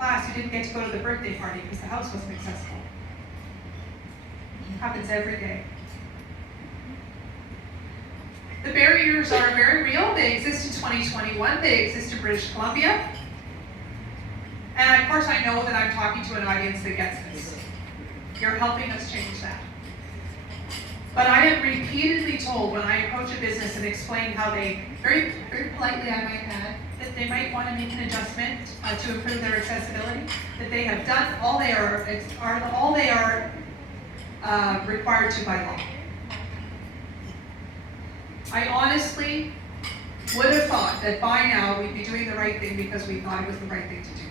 class who didn't get to go to the birthday party because the house wasn't accessible. Happens every day. The barriers are very real. They exist in 2021. They exist in British Columbia. And of course I know that I'm talking to an audience that gets this. You're helping us change that. But I am repeatedly told when I approach a business and explain how they, very, very politely I might add, that they might want to make an adjustment to improve their accessibility, that they have done all they are required to by law. I honestly would have thought that by now we'd be doing the right thing because we thought it was the right thing to do.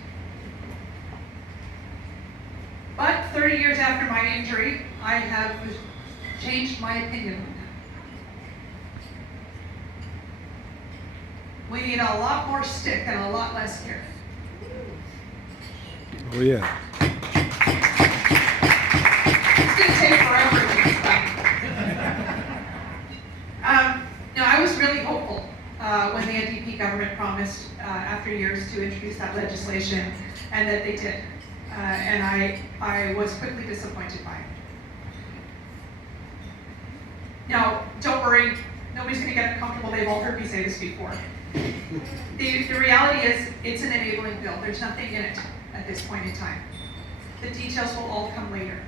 But 30 years after my injury, I have changed my opinion on that. We need a lot more stick and a lot less carrot. Oh yeah. It's going to take forever to get back. Now, I was really hopeful when the NDP government promised after years to introduce that legislation, and that they did. And I was quickly disappointed by it. Now, don't worry, nobody's going to get uncomfortable. They've all heard me say this before. The reality is, it's an enabling bill. There's nothing in it at this point in time. The details will all come later.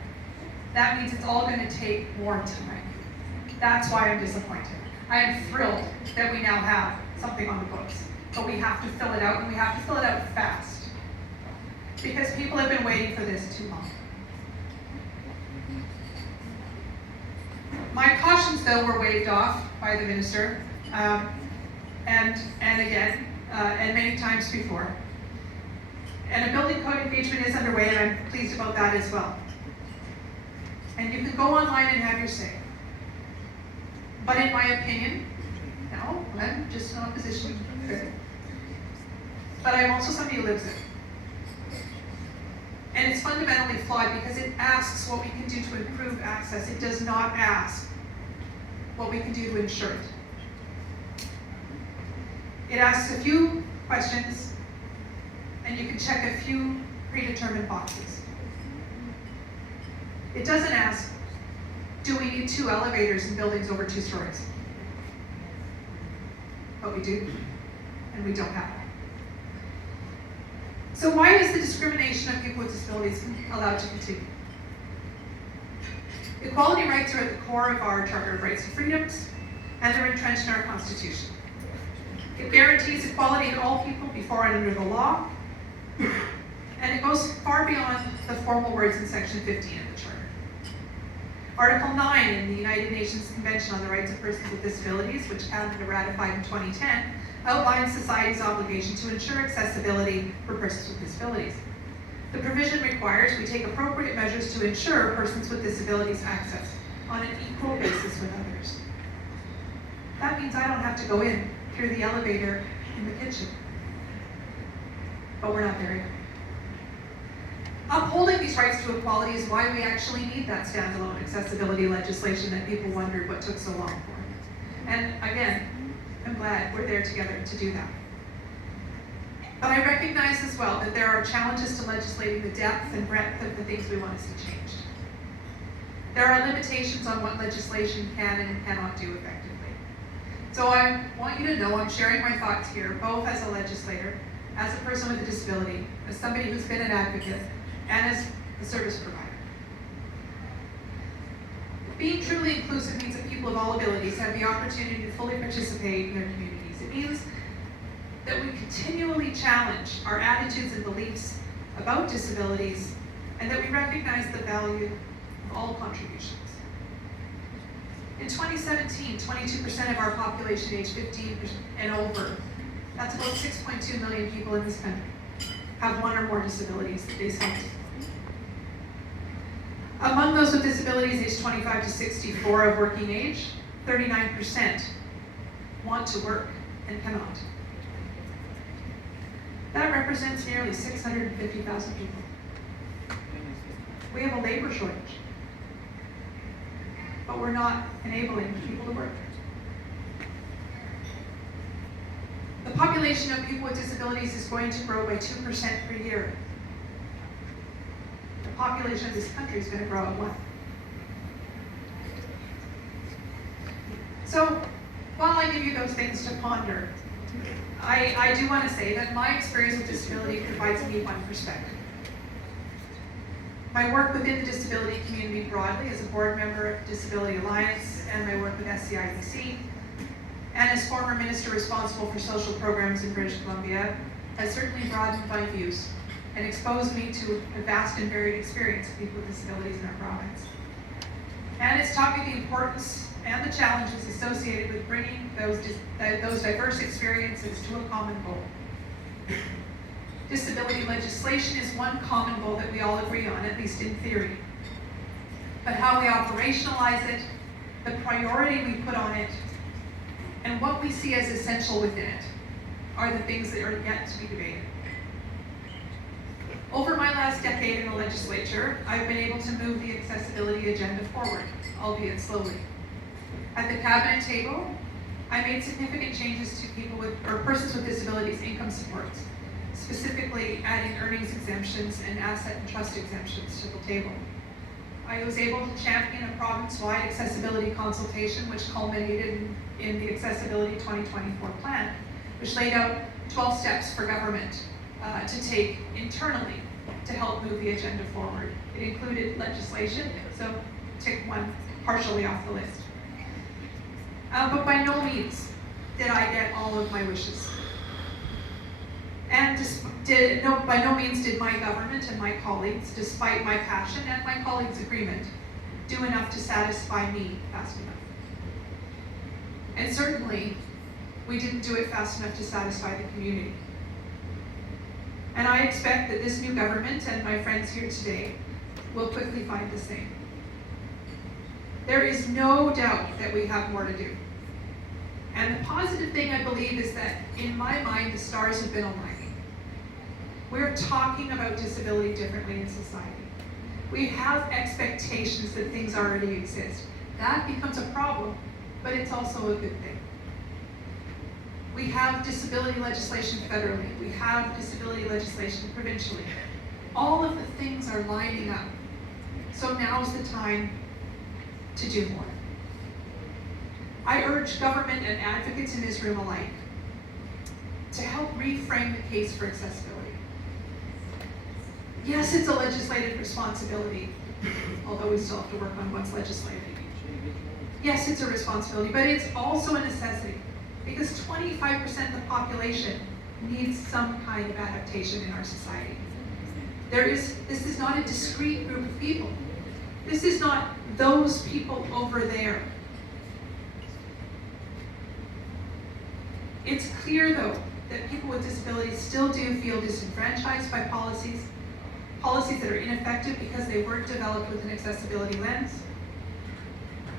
That means it's all going to take more time. That's why I'm disappointed. I am thrilled that we now have something on the books, but we have to fill it out, and we have to fill it out fast. Because people have been waiting for this too long. My cautions, though, were waved off by the minister, and again, and many times before. And a building code engagement is underway, and I'm pleased about that as well. And you can go online and have your say. But in my opinion, no, I'm just in opposition. But I'm also somebody who lives it. And it's fundamentally flawed because it asks what we can do to improve access. It does not ask what we can do to ensure it. It asks a few questions, and you can check a few predetermined boxes. It doesn't ask, do we need 2 elevators in buildings over 2 stories? But we do, and we don't have that. So why is the discrimination of people with disabilities allowed to continue? Equality rights are at the core of our Charter of Rights and Freedoms, and they're entrenched in our Constitution. It guarantees equality to all people before and under the law, and it goes far beyond the formal words in Section 15 of the Charter. Article 9 in the United Nations Convention on the Rights of Persons with Disabilities, which Canada ratified in 2010, outlines society's obligation to ensure accessibility for persons with disabilities. The provision requires we take appropriate measures to ensure persons with disabilities access on an equal basis with others. That means I don't have to go in through the elevator in the kitchen. But we're not there yet. Upholding these rights to equality is why we actually need that standalone accessibility legislation that people wondered what took so long for. And again, I'm glad we're there together to do that. But I recognize as well that there are challenges to legislating the depth and breadth of the things we want to see changed. There are limitations on what legislation can and cannot do effectively. So I want you to know I'm sharing my thoughts here, both as a legislator, as a person with a disability, as somebody who's been an advocate, and as a service provider. Being truly inclusive means that people of all abilities have the opportunity to fully participate in their communities. It means that we continually challenge our attitudes and beliefs about disabilities, and that we recognize the value of all contributions. In 2017, 22% of our population aged 15 and over, that's about 6.2 million people in this country, have one or more disabilities that they cite. Among those with disabilities aged 25 to 64 of working age, 39% want to work and cannot. That represents nearly 650,000 people. We have a labor shortage, but we're not enabling people to work. The population of people with disabilities is going to grow by 2% per year the population of this country is going to grow at 1. So while I give you those things to ponder, I do want to say that my experience with disability provides me one perspective. My work within the disability community broadly as a board member of Disability Alliance, and my work with SCIBC, and as former minister responsible for social programs in British Columbia, has certainly broadened my views and exposed me to a vast and varied experience of people with disabilities in our province. And it's taught me the importance and the challenges associated with bringing those diverse experiences to a common goal. Disability legislation is one common goal that we all agree on, at least in theory. But how we operationalize it, the priority we put on it, and what we see as essential within it are the things that are yet to be debated. Over my last decade in the legislature, I've been able to move the accessibility agenda forward, albeit slowly. At the cabinet table, I made significant changes to persons with disabilities income supports, specifically adding earnings exemptions and asset and trust exemptions to the table. I was able to champion a province-wide accessibility consultation, which culminated in the Accessibility 2024 plan, which laid out 12 steps for government to take internally to help move the agenda forward. It included legislation, so tick one partially off the list. But by no means did I get all of my wishes. And by no means did my government and my colleagues, despite my passion and my colleagues' agreement, do enough to satisfy me fast enough. And certainly, we didn't do it fast enough to satisfy the community. And I expect that this new government and my friends here today will quickly find the same. There is no doubt that we have more to do. And the positive thing, I believe, is that in my mind, the stars have been aligning. We're talking about disability differently in society. We have expectations that things already exist. That becomes a problem, but it's also a good thing. We have disability legislation federally. We have disability legislation provincially. All of the things are lining up. So now's the time to do more. I urge government and advocates in this room alike to help reframe the case for accessibility. Yes, it's a legislative responsibility, although we still have to work on what's legislated. Yes, it's a responsibility, but it's also a necessity, because 25% of the population needs some kind of adaptation in our society. This is not a discrete group of people. This is not those people over there. It's clear, though, that people with disabilities still do feel disenfranchised by policies that are ineffective because they weren't developed with an accessibility lens.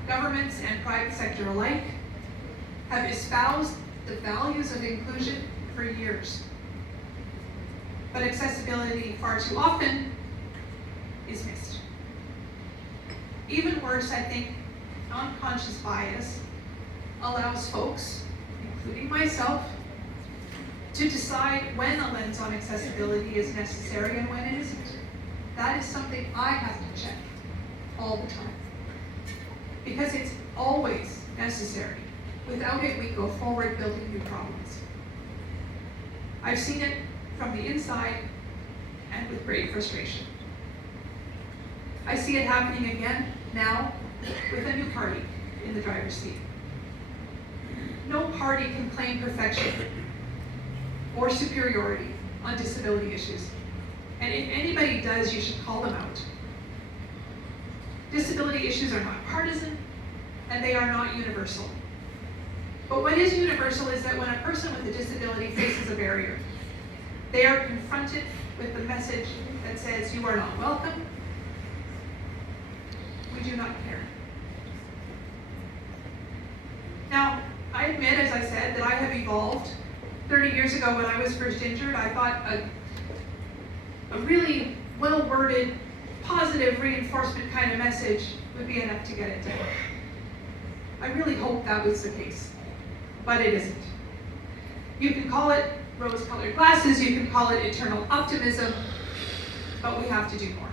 Governments and private sector alike have espoused the values of inclusion for years. But accessibility far too often is missed. Even worse, I think, unconscious bias allows folks, including myself, to decide when a lens on accessibility is necessary and when it isn't. That is something I have to check all the time, because it's always necessary. Without it, we go forward building new problems. I've seen it from the inside and with great frustration. I see it happening again now with a new party in the driver's seat. No party can claim perfection or superiority on disability issues. And if anybody does, you should call them out. Disability issues are not partisan, and they are not universal. But what is universal is that when a person with a disability faces a barrier, they are confronted with the message that says, "You are not welcome. We do not care." Now, I admit, as I said, that I have evolved. 30 years ago when I was first injured, I thought a really well-worded, positive reinforcement kind of message would be enough to get it done. I really hope that was the case, but it isn't. You can call it rose-colored glasses, you can call it eternal optimism, but we have to do more.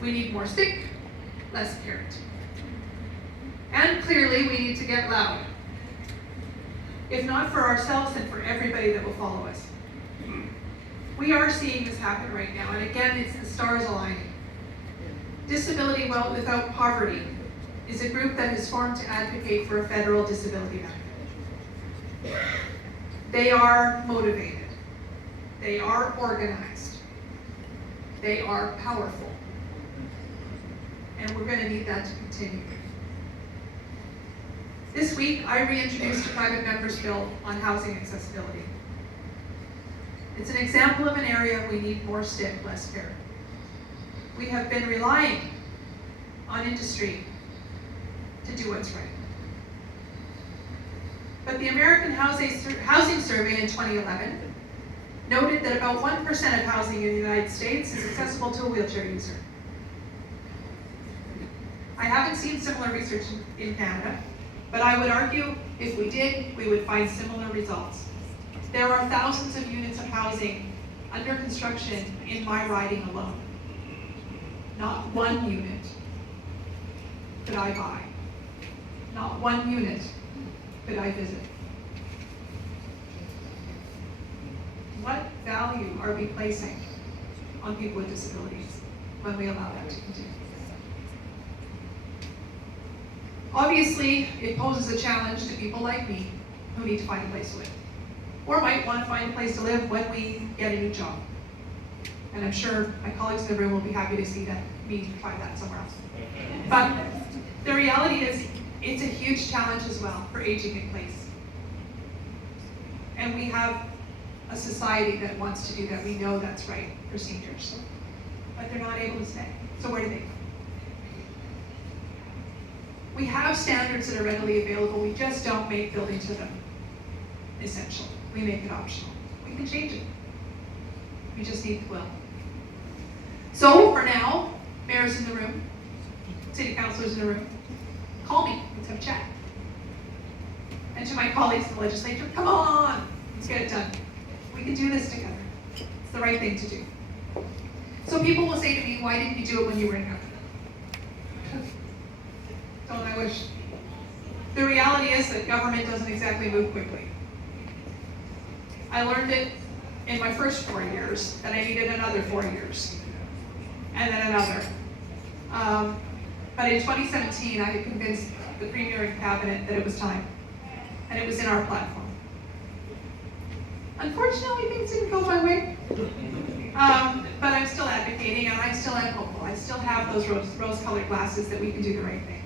We need more stick, less carrot. And clearly, we need to get loud. If not for ourselves, then for everybody that will follow us. We are seeing this happen right now, and again, it's the stars aligning. Disability Without Poverty is a group that is formed to advocate for a federal disability benefit. They are motivated. They are organized. They are powerful. And we're going to need that to continue. This week, I reintroduced a private member's bill on housing accessibility. It's an example of an area we need more stick, less carrot. We have been relying on industry to do what's right. But the American Housing Survey in 2011 noted that about 1% of housing in the United States is accessible to a wheelchair user. I haven't seen similar research in Canada, but I would argue if we did, we would find similar results. There are thousands of units of housing under construction in my riding alone. Not one unit could I buy. Not one unit could I visit. What value are we placing on people with disabilities when we allow that to continue? Obviously, it poses a challenge to people like me who need to find a place to live, or might want to find a place to live when we get a new job. And I'm sure my colleagues in the room will be happy to see that me find that somewhere else. But the reality is, it's a huge challenge as well for aging in place. And we have a society that wants to do that. We know that's right for seniors, but they're not able to stay. So where do they go? We have standards that are readily available. We just don't make building to them essential. We make it optional. We can change it. We just need the will. So for now, mayors in the room, city councilors in the room, call me, let's have a chat. And to my colleagues in the legislature, come on, let's get it done. We can do this together. It's the right thing to do. So people will say to me, why didn't you do it when you were in government? Don't I wish? The reality is that government doesn't exactly move quickly. I learned it in my first 4 years, that I needed another 4 years, and then another. But in 2017, I had convinced the Premier and Cabinet that it was time, and it was in our platform. Unfortunately, things didn't go my way, but I'm still advocating, and I still am hopeful. I still have those rose-colored glasses that we can do the right thing.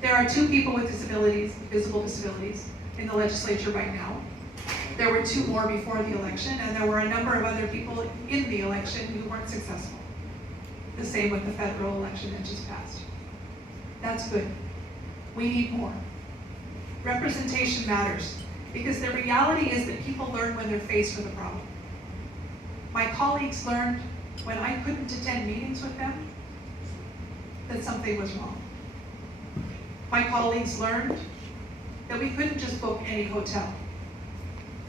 There are 2 people with disabilities, visible disabilities, in the legislature right now. There were 2 more before the election, and there were a number of other people in the election who weren't successful. The same with the federal election that just passed. That's good. We need more. Representation matters, because the reality is that people learn when they're faced with a problem. My colleagues learned when I couldn't attend meetings with them that something was wrong. My colleagues learned that we couldn't just book any hotel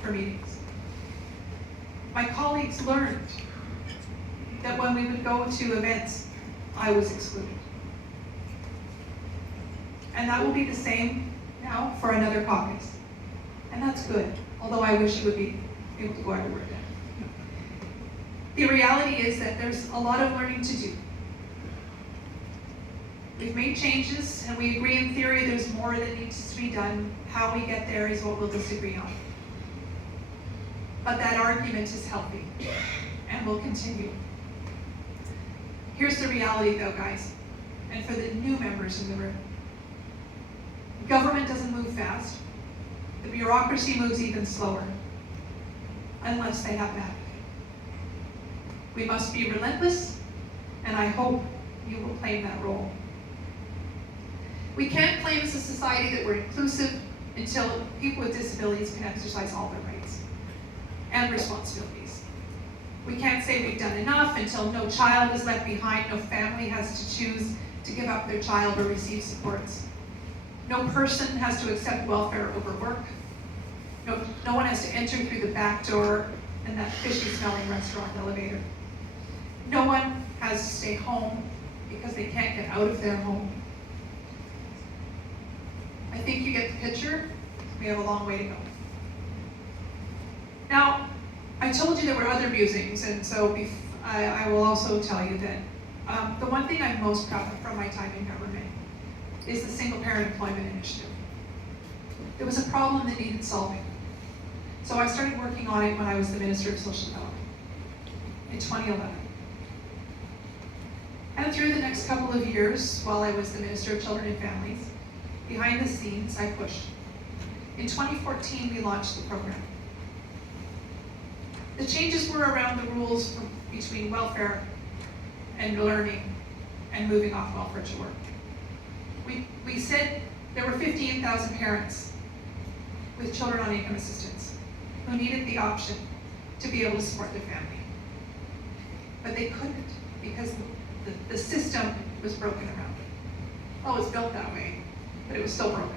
for meetings. My colleagues learned that when we would go to events, I was excluded. And that will be the same now for another caucus. And that's good, although I wish you would be able to go everywhere then. The reality is that there's a lot of learning to do. We've made changes, and we agree in theory there's more that needs to be done. How we get there is what we'll disagree on. But that argument is healthy, and will continue. Here's the reality though, guys, and for the new members in the room. Government doesn't move fast. The bureaucracy moves even slower, unless they have an advocate. We must be relentless, and I hope you will claim that role. We can't claim as a society that we're inclusive until people with disabilities can exercise all their rights and responsibilities. We can't say we've done enough until no child is left behind, no family has to choose to give up their child or receive supports. No person has to accept welfare over work. No one has to enter through the back door in that fishy smelling restaurant elevator. No one has to stay home because they can't get out of their home. I think you get the picture. We have a long way to go. Now, I told you there were other musings, and so I will also tell you that the one thing I'm most proud of from my time in government is the single parent employment initiative. There was a problem that needed solving. So I started working on it when I was the Minister of Social Development in 2011. And through the next couple of years, while I was the Minister of Children and Families, behind the scenes, I pushed. In 2014, we launched the program. The changes were around the rules between welfare and learning and moving off welfare to work. We said there were 15,000 parents with children on income assistance who needed the option to be able to support their family. But they couldn't because the system was broken around it. Well, it was built that way, but it was still broken.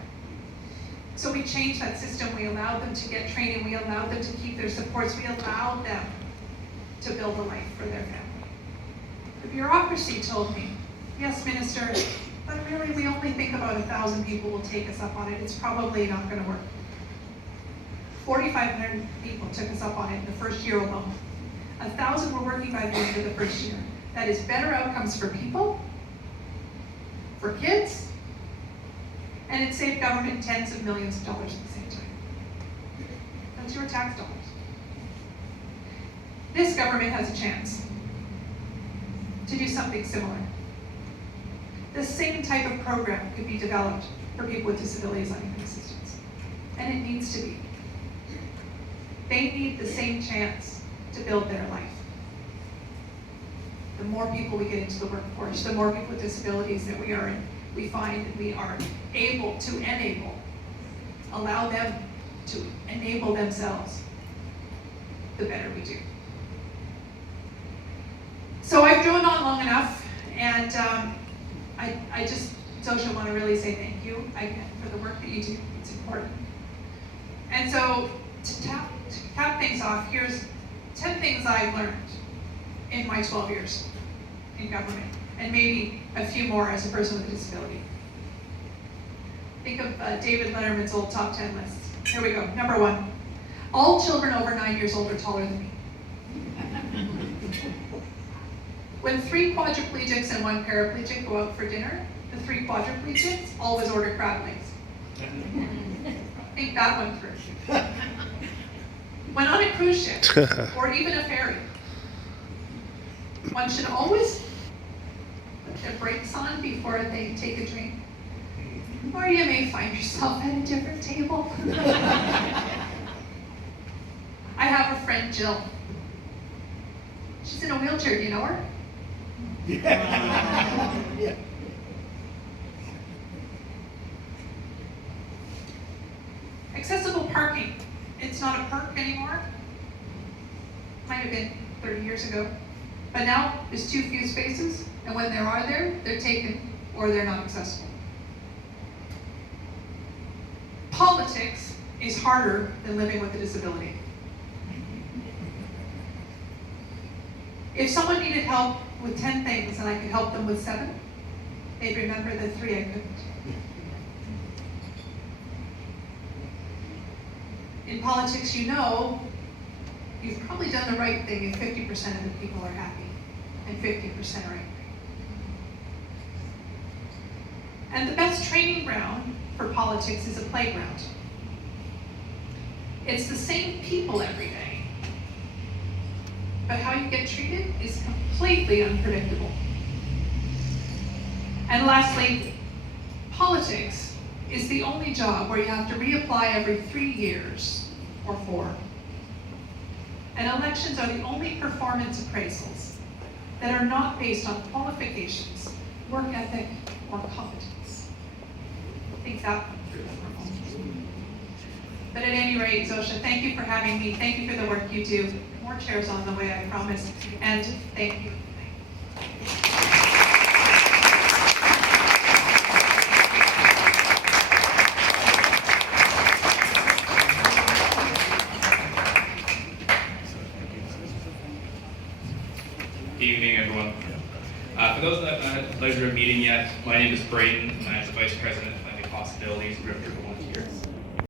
So we changed that system. We allowed them to get training. We allowed them to keep their supports. We allowed them to build a life for their family. The bureaucracy told me, yes, Minister, but really we only think about 1,000 people will take us up on it. It's probably not going to work. 4,500 people took us up on it in the first year alone. 1,000 were working by the end of the first year. That is better outcomes for people, for kids, and it saved government tens of millions of dollars at the same time. That's your tax dollars. This government has a chance to do something similar. The same type of program could be developed for people with disabilities on income assistance, and it needs to be. They need the same chance to build their life. The more people we get into the workforce, the more people with disabilities that we find that we are able to enable, allow them to enable themselves, the better we do. So I've drawn on long enough, and I just, Zosha, want to really say thank you again for the work that you do. It's important. And so to cap things off, here's 10 things I've learned in my 12 years in government, and maybe a few more as a person with a disability. Think of David Letterman's old top 10 lists. Here we go. Number 1, all children over 9 years old are taller than me. When 3 quadriplegics and 1 paraplegic go out for dinner, the 3 quadriplegics always order crab legs. Think that one through. When on a cruise ship, or even a ferry, one should always put their brakes on before they take a drink. Or you may find yourself at a different table. I have a friend, Jill. She's in a wheelchair, do you know her? Yeah. Accessible parking. It's not a perk anymore. Might have been 30 years ago. But now there's too few spaces, and when there are there, they're taken or they're not accessible. Politics is harder than living with a disability. If someone needed help with 10 things and I could help them with 7, they'd remember the 3 I couldn't. In politics, you know, you've probably done the right thing if 50% of the people are happy and 50% are angry. And the best training ground for politics is a playground. It's the same people every day, but how you get treated is completely unpredictable. And lastly, politics is the only job where you have to reapply every 3 years or 4. And elections are the only performance appraisals that are not based on qualifications, work ethic, or competence. Think that one through for a moment. But at any rate, Zosha, thank you for having me. Thank you for the work you do. More chairs on the way, I promise. And thank you. Good evening, everyone. For those that haven't had the pleasure of meeting yet, my name is Brayden, and I'm the Vice President of Langley Pos-abilities, Director of Volunteers.